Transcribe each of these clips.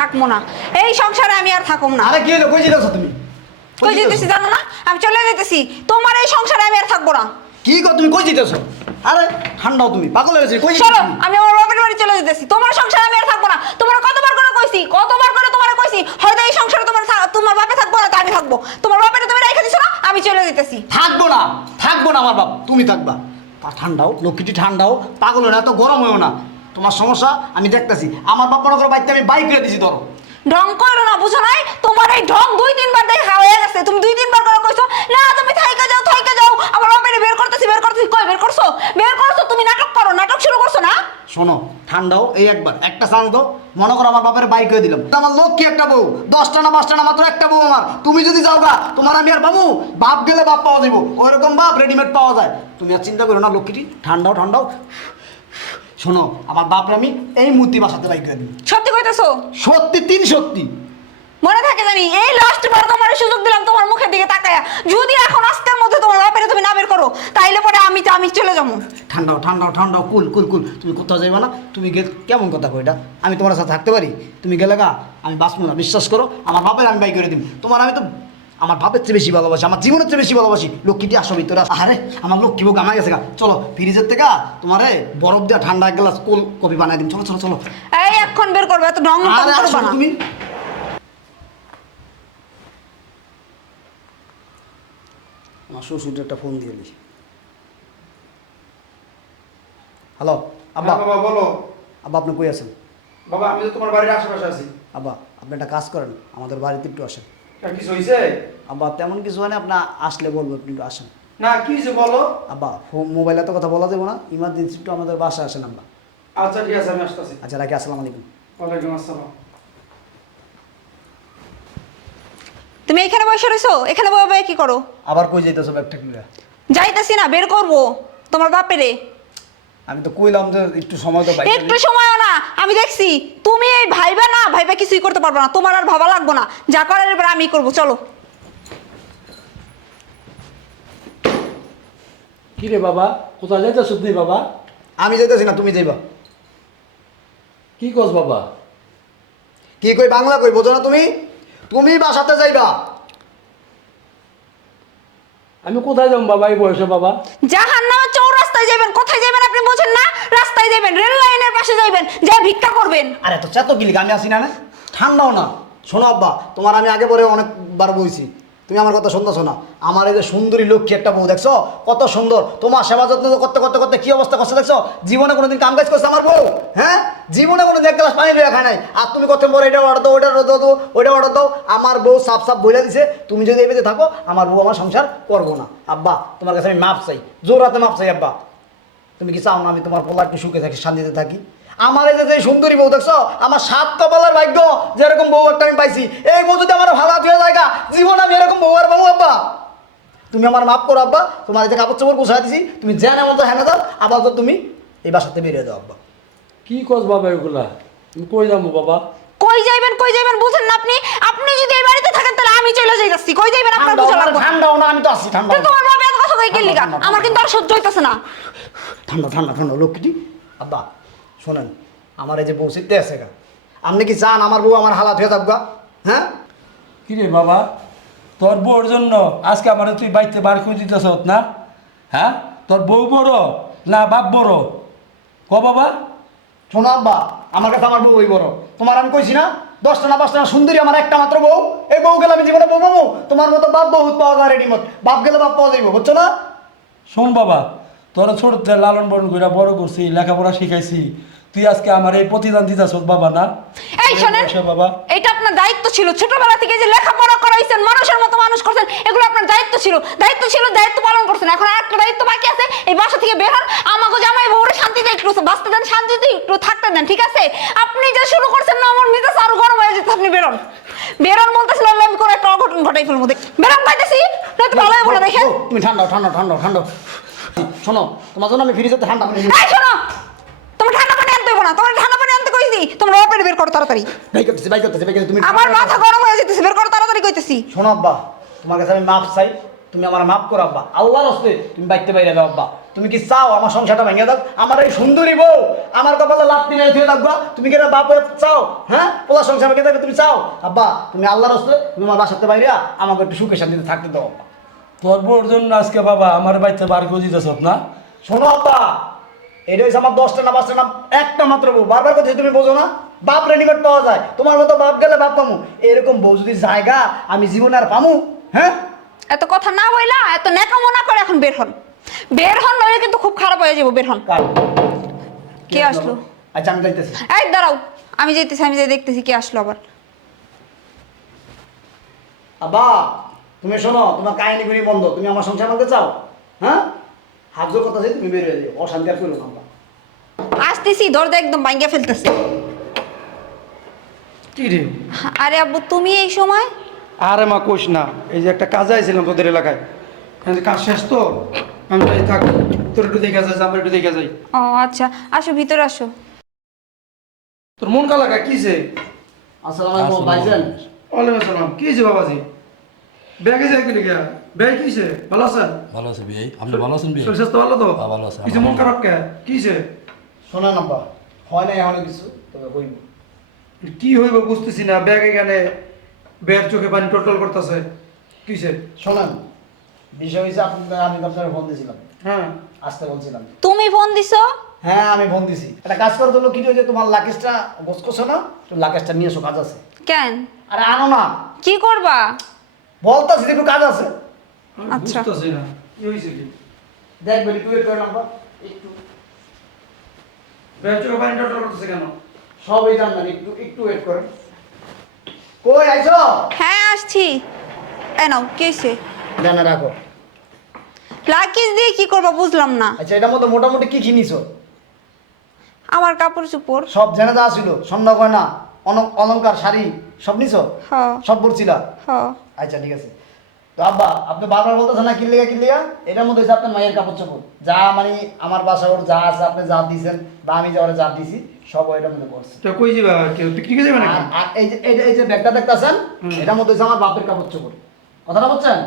থাকবো না, এই সংসারে আমি আর থাকবো না। আরে কি হলো, কই যেতেছো তুমি? কই যেতেছি জানো না? আমি চলে যেতেছি, তোমার এই সংসারে আমি আর থাকবো না। কি গো তুমি কই যেতেছো? আরে ঠান্ডাও তুমি পাগল হয়ে গেছো, কই যেতেছো চলো, তুমি? আমি আমার বাপের বাড়ি চলে যেতেছি, তোমার সংসারে আমি আর থাকবো না। তোমার কতবার করে কইছি, কতবার করে তোমার কইছি, হয়তো এই সংসারে তোমার বাপে থাকবো না, তা আমি থাকবো। তোমার বাপের তুমি রেখে দিছো না, আমি চলে যেতেছি। থাকবো না, থাকবো না আমার বাপ, তুমি থাকবা। আর ঠান্ডাও লক্ষ্মীটি, ঠান্ডাও পাগল হয়ে না, এত গরম হয়েও না। তোমার সমস্যা আমি দেখতেছি। আমার বাপ মনে করো বাইতে আমি বাইক করে দিছি, ধরো। ঢং করো না, বুঝো নাই? তোমার এই ঢং 2-3 বার দেখা হয়ে গেছে। তুমি 2-3 বার করে কইছো না তুমি থাইকা যাও, থাইকা যাও। আমার বাপের বের করতেছি, বের করতেছি, কই বের করছো? বের করছো, তুমি নাটক করো, নাটক শুরু করছো না? শোনো, ঠান্ডাও এই একবার একটা চান্স দাও। মনে করো আমার বাপের বাইক হয়ে দিলাম, আমার লক্ষ্মী একটা বউ, 10টা না 5টা না মাত্র একটা বউ আমার। তুমি যদি যাও গা, তোমার আমি আর বাবু বাপ গেলে বাপ পাওয়া যাবো, ওইরকম বাপ রেডিমেড পাওয়া যায়। তুমি আর চিন্তা করো না লক্ষ্মীটি, ঠান্ডাও ঠান্ডাও। শোনো, আমার বাপরে আমি এই মূর্তি বাসাতে বাইক করে দিই। সত্যি কইতেছো? সত্যি, 3 সত্যি। মনে থাকে জানি, এই লাস্ট বার তোমার সুযোগ দিলাম তোমার মুখের দিকে তাকায়া। যদি এখন আজকের মধ্যে তোমার বাপেরে তুমি না বের করো, তাইলে পরে আমি চলে যাবো। ঠান্ডাও ঠান্ডাও ঠান্ডাও, কুল কুল কুল। তুমি কোথাও যাইবা না, তুমি কেমন কথা কই এটা? আমি তোমার সাথে থাকতে পারি? তুমি গেলে গা আমি বাঁচবো না, বিশ্বাস করো। আমার বাপের আমি বাই করে দিই। তোমার আমি তো আমার বাপের চেয়ে বেশি ভালোবাসি, আমার জীবনের চেয়ে বেশি ভালোবাসি। লক্ষ্মীটি আসো ভিতরে। আরে আমার লক্ষ্মী বউ আমার গেছে গা। চলো ফ্রিজের থেকে তোমারে বরফ দেওয়া ঠান্ডা এক গ্লাস কোল কফি বানাই দিন। চলো চলো চলো। এই এখন বের করবে, এত ঢং আরে করবে আসো না। তুমি। আমার শ্বশুরটা একটা ফোন দিয়ে দিই। হ্যালো আব্বা। বাবা বলো। আব্বা আপনি কই আছেন? বাবা আমি তো তোমার বাড়ির আশেপাশে আছি। আব্বা আপনি একটা কাজ করেন, আমাদের বাড়িতে একটু আসেন। কিছু হয়েছে? আব্বা তেমন কিছু হয় না, আপনি আসলে বলবো, আপনি একটু আসেন। না কি হয়েছে বলো। আব্বা মোবাইলে তো কথা বলা যাবো না, ইমার্জেন্সি একটু আমাদের বাসায় আসেন আব্বা। আচ্ছা ঠিক আছে, আমি আসতেছি। আচ্ছা রাখি, আসসালামু আলাইকুম। ওয়ালাইকুম আসসালাম। তুমি এখানে বসে রইছো, এখানে বসে কি করো? আবার কই যাইতেছো ব্যাগটা কিনা? যাইতাছি না, বের করবো তোমার বাপেরে। আমি তো কইলাম যে একটু সময় তো বাইরে। একটু সময়ও না, আমি দেখছি তুমি এই ভাইবা না, ভাইবা কিছুই করতে পারবে না, তোমার আর ভাবা লাগবো না, যা করার এবার আমি করবো। চলো। কি রে বাবা, কোথায় যাইতেছ তুই বাবা? আমি যাইতেছি না, তুমি যাইবা। কি কস বাবা? কি কই বাংলা কই বোঝো না তুমি? তুমি বাসাতে যাইবা। আমি কোথায় যাবো বাবা এই বয়সে বাবা? জাহান্নামের চৌরাস্তায় যাবেন, কোথায় যাবেন আপনি বোঝেন না? রাস্তায় যাবেন, রেল লাইনের পাশে যাবেন, যা ভিক্ষা করবেন। আরে তো চেতো গিলি, আমি আসি না না, ঠান্ডাও না। শোনো আব্বা, তোমার আমি আগে পরে অনেকবার বলছি, তুমি আমার কথা শুনতেছো না। আমার এই যে সুন্দরী লক্ষ্মী একটা বউ দেখছো, কত সুন্দর। তোমার সেবা যত্ন করতে করতে করতে কি অবস্থা করছে দেখছো? জীবনে কোনোদিন কাম কাজ করছে আমার বউ? হ্যাঁ, জীবনে কোনোদিন এক গ্লাস পানি লইয়া খায় নাই। আর তুমি কত বড় এটা অর্ডার দাও, ওইটা অর্ডার দাও, ওইটা অর্ডার দাও। আমার বউ সাফ সাফ বলে দিছে, তুমি যদি এভাবে থাকো আমার বউ আমার সংসার করবো না। আব্বা তোমার কাছে আমি মাপ চাই, জোর হাতে মাপ চাই। আব্বা তুমি কি চাও না আমি তোমার পোলা একটু সুখে থাকি, শান্তিতে থাকি? আমার এই যে সুন্দরী বউ দেখছো, আমার 7 কপালের ভাগ্য যে এরকম বউ একটা আমি পাইছি। এই বউ যদি আমার ভালো হয়ে জায়গা, জীবন আমি এরকম বউ আর পাবো। আব্বা তুমি আমার মাফ করো আব্বা, তোমার এই যে কাপড় চোপড় পোষায় দিছি, তুমি জানে মতো হ্যাঁ দাও, আবার তো তুমি এই বাসাতে বেরিয়ে দাও। আব্বা কি কস বাবা এগুলা? তুমি কই যাবো বাবা? কই যাইবেন, কই যাইবেন বুঝেন না আপনি? আপনি যদি এই বাড়িতে থাকেন তাহলে আমি চলে যাইতাছি। কই যাইবেন আপনার বুঝা লাগবে না। ঠান্ডাও না, আমি তো আসছি। ঠান্ডা তো তোমার বাবা এত কথা কই গেল লিগা? আমার কিন্তু আর সহ্য হইতাছে না। ঠান্ডা ঠান্ডা ঠান্ডা লক্ষ্মীটি। আব্বা শোনেন, আমার এই যে বউ সিদ্ধে আছে গা, আপনি কি চান আমার বউ আমার হালাত হয়ে থাকবা? হ্যাঁ কি রে বাবা, তোর বউর জন্য আজকে আমার তুই বাড়িতে বার করে দিতেছ না? হ্যাঁ, তোর বউ বড় না বাপ বড়? ক বাবা। শোনো আব্বা, আমার কাছে আমার বউ ওই বড়। তোমার আমি কইছি না 10টা না 5টা না সুন্দরী আমার একটা মাত্র বউ। এই বউ গেলে আমি জীবনে বউ পাবো? তোমার মতো বাপ বহুত পাওয়া যায় রেডিমত, বাপ গেলে বাপ পাওয়া যাইব, বুঝছো না? শোন বাবা, তোরা ছোট থেকে লালন পালন করে বড় করছি, লেখাপড়া শিখাইছি, তুই আজকে আমার এই প্রতিদান দিতেছ বাবা না? এই শোনেন বাবা, এটা আপনার দায়িত্ব ছিল। ছোটবেলা থেকে যে লেখাপড়া করাইছেন, মানুষের মতো মানুষ করছেন, এগুলো আপনার দায়িত্ব ছিল। দায়িত্ব পালন করছেন। এখন আরেকটা দায়িত্ব বাকি আছে, এই বাসা থেকে বের হন, আমাকে জামাই বউরে শান্তিতে একটু বাঁচতে দেন, শান্তিতে একটু থাকতে দেন, ঠিক আছে? আপনি যা শুরু করছেন না, আমার মেজাজ আরো গরম হয়ে যেতে। আপনি বেরোন, বেরোন বলতেছিলেন, আমি কোনো একটা অঘটন ঘটাই ফেলবো। বেরোন পাইতেছি, নয়তো ভালো হবে না। দেখেন তুমি ঠান্ডা ঠান্ডা ঠান্ডা ঠান্ডা। শোনো, তোমার জন্য আমি ফ্রিজে ঠান্ডা পানি এই শোনো, তোমার ঠান্ডা পানি আনতে হবে না। তোমার ঠান্ডা পানি আনতে কইছি, তোমার বাপের বের করো তাড়াতাড়ি। বাই করতেছি বাই করতেছি বাই করতেছি। তুমি আমার মাথা গরম হয়ে যেতেছে, বের করো তাড়াতাড়ি কইতেছি। শোনো আব্বা, তোমার কাছে আমি মাপ চাই, তুমি আমার মাফ করো আব্বা, আল্লাহর হস্তে তুমি বাইতে বাইরে দাও আব্বা। তুমি কি চাও আমার সংসারটা ভেঙে দাও? আমার এই সুন্দরী বউ আমার কপালে লাভ পিনে ধুয়ে থাকবা, তুমি কি এটা বাপ হয়ে চাও? হ্যাঁ, পোলা সংসার ভেঙে থাকবে তুমি চাও? আব্বা তুমি আল্লাহর হস্তে তুমি আমার বাসাতে বাইরে আমাকে একটু সুখে শান্তিতে থাকতে দাও আব্বা। তোর বউর জন্য আজকে বাবা আমার বাড়িতে বার করে দিতেছ না? শোনো আব্বা, এটা হচ্ছে আমার 10টা না 5টা না একটা মাত্র বউ, বারবার কথা তুমি বোঝো না? বাপ রেডিমেড পাওয়া যায়, তোমার মতো বাপ গেলে বাপ পামু, এরকম বউ যদি জায়গা আমি জীবনে আর পামু? হ্যাঁ, এত কথা না বইলা এত নেকামো না করে এখন বের হন, বের হন, নইলে কিন্তু খুব খারাপ হয়ে যাবো। বের হন। কাল কে আসলো? আচ্ছা আমি যাইতেছি। এই দাঁড়াও, আমি যেতেছি, আমি যে দেখতেছি কে আসলো আবার। আব্বা তুমি শোনো, তোমার কাহিনী গুলি বন্ধ, তুমি আমার সংসার মানতে চাও? হ্যাঁ, হাত জোর কথা তুমি বের হয়ে যাও, অশান্তি আর করো না আব্বা। আসতেছি, দরজা একদম ভাঙ্গা ফেলতেছে। কি রে? আরে আব্বু তুমি এই সময়? আরে মা কোষ না, এই যে একটা কাজে আইছিলাম তোদের এলাকায়, কাজ শেষ তো আমি তাই থাক, তোর একটু দেখা যায়, আমার একটু দেখা যাই। ও আচ্ছা, আসো ভিতরে আসো। তোর মন কা লাগা কিছে? আসসালামু আলাইকুম ভাইজান। ওয়ালাইকুম আসসালাম। কি হয়েছে বাবাজি? ব্যাগে যায় কি লিখা? ব্যাগ কিছে? ভালো আছেন? ভালো আছে বিয়ে, আপনি ভালো আছেন বিয়ে? শরীর স্বাস্থ্য ভালো তো? হ্যাঁ, ভালো আছে। কিছু মন খারাপ কে? কিছে? শোনেন আব্বা, হয় না এখনো কিছু, তবে হইব। কি হইব বুঝতেছি না, ব্যাগ এখানে বের চোখে পানি টলটল করতেছে, কিছে? শোনেন, বিষয় হয়েছে আমি আপনার ফোন দিয়েছিলাম, হ্যাঁ আসতে বলছিলাম। তুমি ফোন দিছো? হ্যাঁ আমি ফোন দিছি, একটা কাজ করে দিলো, কি হয়েছে তোমার লাকেজটা গোছ করছো না, তো লাকেজটা নিয়ে এসো, কাজ আছে। কেন? আরে আনো না, কি করবা? বলতাছি একটু কাজ আছে। আমি আচ্ছা। বুঝতেছি না কি হয়েছে কি। দেখবেন একটু ওয়েট করেন আব্বা, একটু বের চোখে পানি টলটল করতেছে কেন? সবই জানবেন, একটু একটু ওয়েট করেন। কই আইছো? হ্যাঁ আসছি। এই নাও, কি হয়েছে? জানা রাখো। লাকিজ দিয়ে কি করবা বুঝলাম না। আচ্ছা এটার মধ্যে মোটামুটি কি কি নিছো? আমার কাপড় চোপড়। সব জেনে যা ছিল, স্বর্ণ গয়না, অলংকার, শাড়ি সব নিছো? হ্যাঁ সব পড়ছিলা? হ্যাঁ। আচ্ছা ঠিক আছে। তো আব্বা আপনি বারবার বলতেছেন না কিনলিগা কিনলিগা, এটার মধ্যে হচ্ছে আপনার মায়ের কাপড় চোপড়, যা মানে আমার বাসা ওর যা আছে, আপনি যা দিয়েছেন বা আমি যা ওরা যা দিছি সব এটার মধ্যে করছে। তো কই যাবা? কেউ পিকনিকে যাবে নাকি? আর এই যে ব্যাগটা দেখতেছেন, এটার মধ্যে হচ্ছে আমার বাপের কাপড় চোপড়, কথাটা বুঝছেন?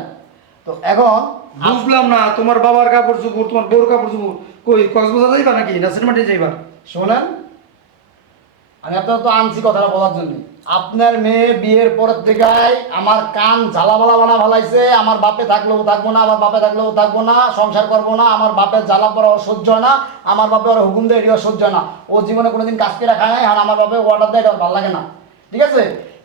তো এখন বুঝলাম না, তোমার বাবার কাপড় চোপড়, তোমার বউর কাপড় চোপড়, কই কক্সবাজার যাইবা নাকি না সিনেমাটি যাইবা? শোনেন, আমি আপনার তো আনছি কথাটা বলার জন্য, আপনার মেয়ে বিয়ের পরের থেকে আমার কান জ্বালাবালা বানা ভালাইছে, আমার বাপে থাকলেও থাকবো না, আমার বাপে থাকলেও থাকবো না, সংসার করবো না, আমার বাপের জ্বালা পড়া ওর সহ্য হয় না, আমার বাপে ওর হুকুম দেয় এটিও সহ্য হয় না, ও জীবনে কোনোদিন কাজ করে খায় নাই, আর আমার বাপে অর্ডার দেয় এটা ওর ভালো লাগে না, ঠিক আছে?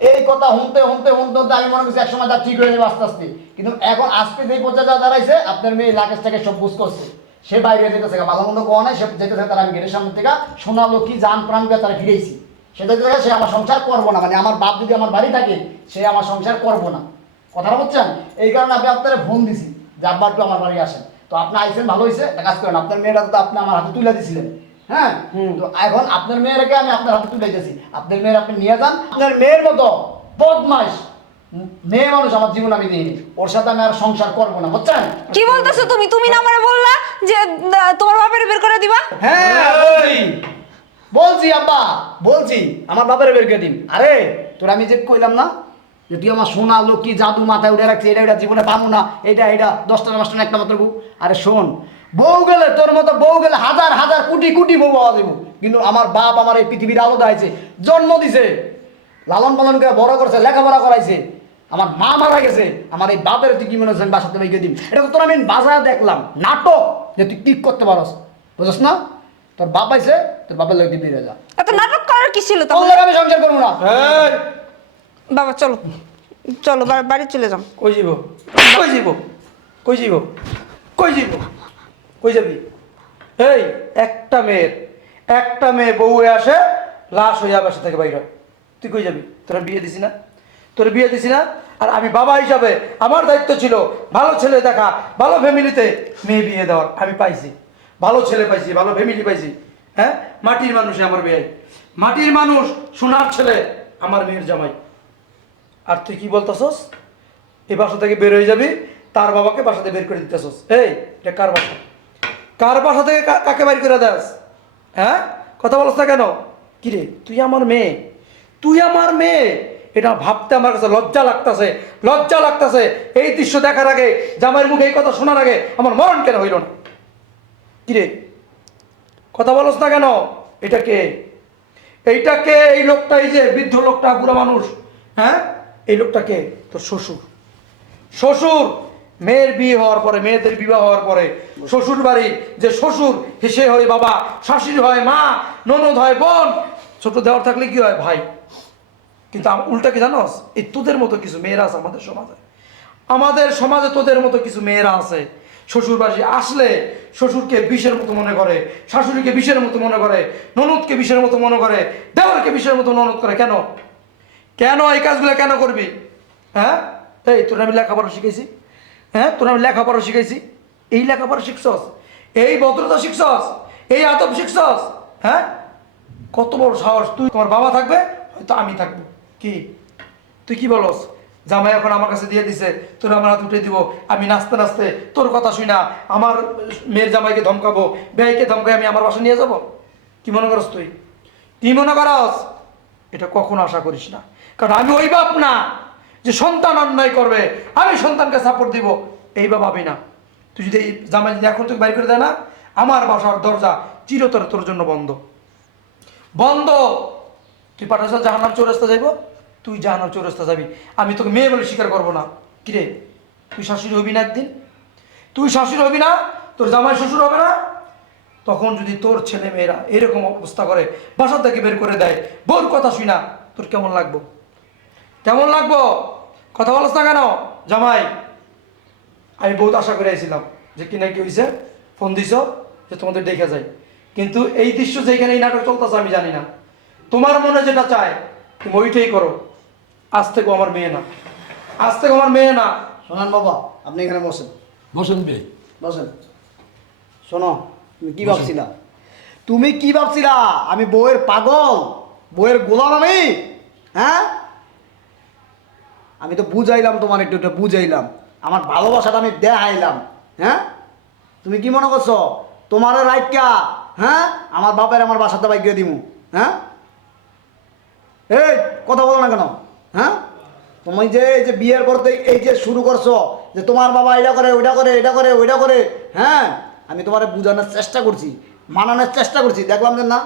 এই কথা শুনতে শুনতে শুনতে শুনতে আমি মনে করছি একসময় তার ঠিক হয়ে যাবে আস্তে আস্তে, কিন্তু এখন আজকে যেই পর্যায়ে যা দাঁড়াইছে, আপনার মেয়ে লাগেজটাকে সব বুঝ করছে, সে বাইরে যেতেছে, ভালো মন্দ কোয়া নাই, সে যেতেছে, তার আমি গেটের সামনে থেকে সোনা লক্ষ্মী জান প্রাণ দিয়ে তারা ফিরেছি, সেটা থেকে সে আমার সংসার করবো না, মানে আমার বাপ যদি আমার বাড়ি থাকে সে আমার সংসার করবো না, কথাটা বুঝছেন? এই কারণে আমি আপনারা ফোন দিছি যে আব্বা একটু আমার বাড়ি আসেন, তো আপনি আইসেন, ভালো হয়েছে, একটা কাজ করেন, আপনার মেয়েটা তো আপনি আমার হাতে তুলে দিয়েছিলেন, হ্যাঁ, তো এখন আপনার মেয়েরাকে আমি আপনার হাতে তুলে দিয়েছি, আপনার মেয়ের আপনি নিয়ে যান, আপনার মেয়ের মতো বদমাইশ মেয়ে মানুষ আমার জীবন আমি দিইনি, ওর সাথে আমি আর সংসার করবো না, বুঝছেন? কি বলতেছো তুমি? তুমি না আমারে বললা যে তোমার বাপের বের করে দিবা? হ্যাঁ বলছি, বলছি আব্বা, বলছি আমার বাপের বের করে দিন। আরে তোর আমি যে কইলাম না যে তুই আমার সোনা লক্ষ্মী জাদু মাথায় উঠে রাখছি, এটা জীবনে পাবো না, এটা 10টা 5টা একটা মাত্র বউ। আরে শোন, বউ গেলে তোর মতো বউ গেলে হাজার হাজার কোটি কোটি বউ পাওয়া যাবো, কিন্তু আমার বাপ আমার এই পৃথিবীর আলাদা হয়েছে, জন্ম দিছে, লালন পালন করে বড় করছে, লেখাপড়া করাইছে, আমার মা মারা গেছে, আমার এই বাপের তুই কি মনে হচ্ছে বাসাতে বাইকে দিন, এটা তো তোর আমি বাজারে দেখলাম নাটক যে তুই ঠিক করতে পারস, বুঝছ না? তোর বাপ আইছে, তোর বাপের লোক দিয়ে বেরিয়ে যা, এত নাটক করার কি ছিল তোর তাহলে? লোক আমি সংসার করবো না। এই বাবা চলো, চলো বাড়ি চলে যাও। কই যাইব? কই যাইব? কই যাইব? কই যাইব? কই যাবি? এই একটা মেয়ে বউ হয়ে আসে, লাশ হয়ে বাসা থেকে বাইর হয়, তুই কই যাবি? তোরা বিয়ে দিছি না, তোর বিয়ে দিছি না, আর আমি বাবা হিসাবে আমার দায়িত্ব ছিল ভালো ছেলে দেখা, ভালো ফ্যামিলিতে মেয়ে বিয়ে দেওয়ার, আমি পাইছি, ভালো ছেলে পাইছি, ভালো ফ্যামিলি পাইছি, হ্যাঁ, মাটির মানুষে আমার মেয়ে, মাটির মানুষ, সোনার ছেলে আমার মেয়ের জামাই, আর তুই কি বলতেছস? এই বাসা থেকে বের হয়ে যাবি, তার বাবাকে বাসা থেকে বের করে দিতেছস। এই এটা কার বাসা? কার বাসা থেকে কাকে বের করে দেস? হ্যাঁ, কথা বলছ না কেন? কিরে তুই আমার মেয়ে, তুই আমার মেয়ে, এটা ভাবতে আমার কাছে লজ্জা লাগতাছে। এই দৃশ্য দেখার আগে, জামাইয়ের মুখে এই কথা শোনার আগে আমার মরণ কেন হইল না? কিরে কথা বলস না কেন? এটা কে? এই লোকটা, এই যে বৃদ্ধ লোকটা, বুড়া মানুষ, হ্যাঁ, এই লোকটা কে? তোর শ্বশুর। মেয়ের বিয়ে হওয়ার পরে, মেয়েদের বিবাহ হওয়ার পরে শ্বশুর বাড়ি যে শ্বশুর, সে হয় বাবা, শাশুড়ি হয় মা, ননদ হয় বোন, ছোট দেওয়ার থাকলে কি হয় ভাই। কিন্তু উল্টা কি জানোস, এই তোদের মতো কিছু মেয়েরা আছে আমাদের সমাজে তোদের মতো কিছু মেয়েরা আছে। শ্বশুর বাড়ি আসলে শ্বশুরকে বিষের মতো মনে করে, শাশুড়িকে বিষের মতো মনে করে, ননদকে বিষের মতো মনে করে, দেওয়ারকে বিষের মতো ননদ করে। কেন এই কাজগুলো কেন করবি? হ্যাঁ, এই তোর আমি লেখাপড়া শিখেছি, এই লেখাপড়া শিখছস, এই ভদ্রতা শিখছস, এই আদব শিখছস? হ্যাঁ, কত বড় সাহস! তুই, তোমার বাবা থাকবে, হয়তো আমি থাকবো। কি তুই কি বলস? জামাই এখন আমার কাছে দিয়ে দিছে, তোর আমার হাত উঠে দিব, আমি নাচতে নাচতে তোর কথা শুই না আমার মেয়ের জামাইকে ধমকাবো, ব্যয়কে ধমকাই আমি আমার বাসা নিয়ে যাব? কি মনে করস তুই? কি মনে করস? এটা কখনো আশা করিস না, কারণ আমি ওই বাপ না যে সন্তান অন্যায় করবে আমি সন্তানকে সাপোর্ট দিব, এই বাপ আমি না। তুই যদি এই জামাই যদি এখন তোকে বাইর করে দেয় না, আমার বাসার দরজা চিরতরে তোর জন্য বন্ধ। তুই পাঠাস জাহান্নাম চৌরাস্তা যাইব, তুই জাহান্নাম চৌরাস্তা যাবি, আমি তোকে মেয়ে বলে স্বীকার করবো না। কিরে তুই শাশুড়ি হবি না একদিন? তুই শাশুড়ি হবি না, তোর জামাই শ্বশুর হবে না? তখন যদি তোর ছেলে মেয়েরা এরকম অবস্থা করে, বাসা থেকে বের করে দেয়, বউর কথা শুই না, তোর কেমন লাগবো? কথা বলছ না কেন? জামাই, আমি বহুত আশা করে আইছিলাম যে কি না কি হয়েছে, ফোন দিছ যে তোমাদের দেখে যাই, কিন্তু এই দৃশ্য যেখানে এই নাটক চলতেছে আমি জানি না। তোমার মনে যেটা চায় তুমি ওইটাই করো। আজ থেকে আমার মেয়ে না। শোনান বাবা, আপনি এখানে বসেন। বসেন বে। শোনো, তুমি কি ভাবছিলা? আমি বউয়ের পাগল, বউয়ের গোলাম আমি? হ্যাঁ, আমি তো বুঝাইলাম তোমার, একটু বুঝাইলাম, আমার ভালোবাসাটা আমি দেখাইলাম। হ্যাঁ, তুমি কি মনে করছো তোমারও রাইকা? হ্যাঁ, আমার বাপের আমার বাসাতে বাইকে দিমু? হ্যাঁ, এই কথা বলো না কেন? হ্যাঁ, তুমি যে এই যে বিয়ের পরতে এই যে শুরু করছো যে তোমার বাবা এটা করে, ওইটা করে। হ্যাঁ, আমি তোমারে বোঝানোর চেষ্টা করছি, মানানোর চেষ্টা করছি, দেখলাম যে না,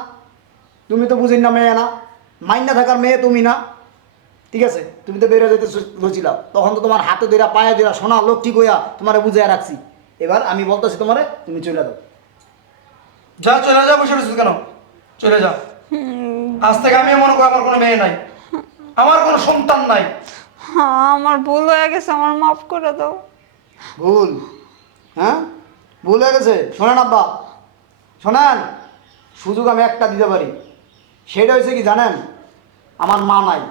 তুমি তো বুঝিন না, মেয়ে না, মাইন্না থাকার মেয়ে তুমি না। ঠিক আছে, তুমি তো বেরো যেতে রয়েছিলাম, তখন তো তোমার হাতে ধরা পায়ে ধরা সোনা লক্ষ্মী কইয়া তোমারে বুঝাইয়া রাখছি। এবার আমি বলতেছি তোমারে, তুমি চলে দাও। চলে যা, বসে রয়েছিস কেন? চলে যা। আজ থেকে আমি মনে করি আমার কোনো মেয়ে নাই, আমার কোনো সন্তান নাই। হ্যাঁ, আমার ভুল হয়ে গেছে, আমার মাফ করে দাও। ভুল? হ্যাঁ, ভুল হয়ে গেছে? শোনেন আব্বা, শোনেন, সুযোগ আমি একটা দিতে পারি, সেটা হয়েছে কি জানেন? আমার মা নাই,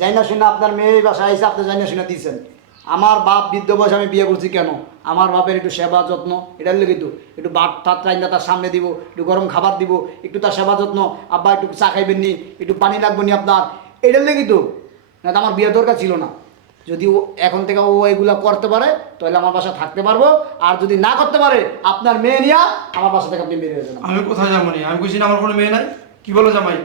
যাই না শুনে আপনার মেয়ে বাসায় আইসে, আপনি যাই না শুনে দিয়েছেন। আমার বাপ বৃদ্ধ বয়সে আমি বিয়ে করছি কেন? আমার বাপের একটু সেবা যত্ন, এটার লেগে তো একটু ভাত ঠাত রাইন্দা তার সামনে দিব, একটু গরম খাবার দিব, একটু তার সেবা যত্ন, আব্বা একটু চা খাইবেন নি, একটু পানি লাগবে নি আপনার, এটার লেগে তো। না তো আমার বিয়ে দরকার ছিল না। যদি ও এখন থেকে ও এগুলা করতে পারে তাহলে আমার বাসা থাকতে পারবো, আর যদি না করতে পারে আপনার মেয়ে নিয়ে আমার বাসা থেকে আপনি বেরিয়ে যাবেন। আমি কোথায় যাবো? আমি বুঝি না আমার কোনো মেয়ে নাই। কি বলো জামাই?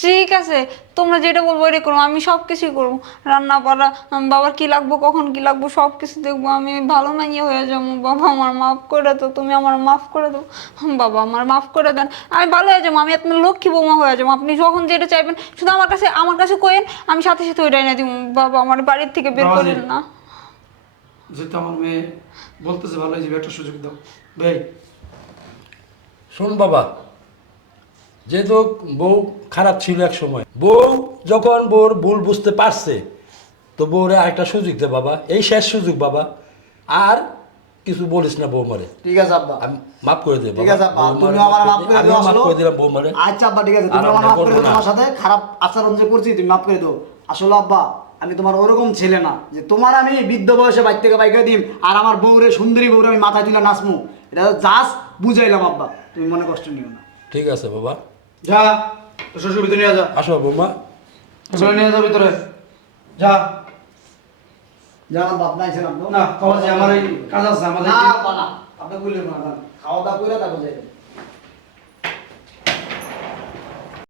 ঠিক আছে, তোমরা যেটা বলবো এটা করবো, আমি সব কিছুই করবো, রান্না বাড়া, বাবার কি লাগবো, কখন কি লাগবো সব কিছু দেখবো, আমি ভালো মাইয়া হয়ে যাবো। বাবা আমার মাফ করে দাও, তুমি আমার মাফ করে দাও, বাবা আমার মাফ করে দেন, আমি ভালো হয়ে যাবো, আমি আপনার লক্ষ্মী বৌমা হয়ে যাবো। আপনি যখন যেটা চাইবেন শুধু আমার কাছে কোয়েন, আমি সাথে সাথে ওইটাই না দিব। বাবা আমার বাড়ির থেকে বের করেন না। যেহেতু আমার মেয়ে বলতেছে ভালো হয়ে যাবে, একটা সুযোগ দাও ভাই। শোন বাবা, যেহেতু বউ খারাপ ছিল এক সময়, বউ যখন বউর ভুল বুঝতে পারছে, তো বউরে আরেকটা সুযোগ দে বাবা, এই শেষ সুযোগ বাবা, আর কিছু বলিস না বৌমারে। ঠিক আছে আব্বা, আমি মাফ করে দে। ঠিক আছে আব্বা, তুমি আমার মাফ করে দাও। মাফ করে দিলাম বৌমারে। আচ্ছা আব্বা, ঠিক আছে, তুমি আমার মাফ করে দাও। তোমার সাথে খারাপ আচরণ যে করছি তুমি মাফ করে দাও। আসলে আব্বা, আমি তোমার ওরকম ছেলে না যে তোমার আমি বৃদ্ধ বয়সে বাইক থেকে বাইকে দিম আর আমার বউরে, সুন্দরী বউরে আমি মাথায় তুলে নাচমু। এটা জাস্ট বুঝাইলাম আব্বা, তুমি মনে কষ্ট নিও না। ঠিক আছে বাবা, যা তো শ্বশুর ভিতরে নিয়ে যা। আসো বৌমা, নিয়ে যা ভিতরে যা। আমার বাপ নাই ছিলাম না বাবা, যে আমার এই কাজ আছে আমাদের। আপনি বললেন না, খাওয়া দাওয়া করে তারপর যাইবেন।